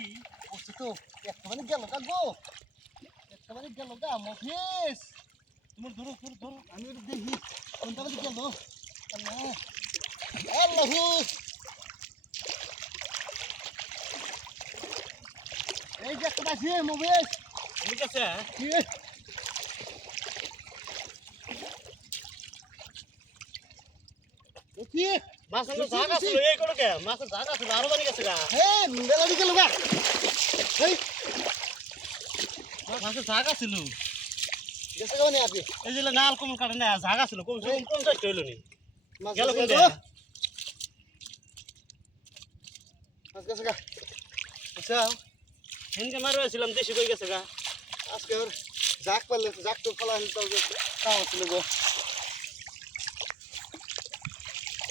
দেখি বলছি তো? একটা মানে গেল গা গো। একটুখানি গেল গা মফিস তোমার ধরো ধরো ধরো আমি ওটা দেখি। কোনটা মানে গেল? আল্লাহ এই যে একটা আছে মফিস ঠিক আছে কি কি মাছের জায়গা ছিল এই করে কে মাছের জায়গা ছিল আরও বানি গেছে গা। হ্যাঁ মেলাডি গেল গা এই। মাছের জায়গা ছিল। গেছে গা মানে আপনি এই যে নাল কমল কাটে না জায়গা ছিল কম কম পঞ্চাশ হইল নি? গেল গেছে কোন গা। মাছ গেছে গা। আচ্ছা হিনকে মারো ছিলাম দেশি কই গেছে গা। আজকে ওর জাক পারলে জাক তো ফলা হলে তো কাম ছিল গো।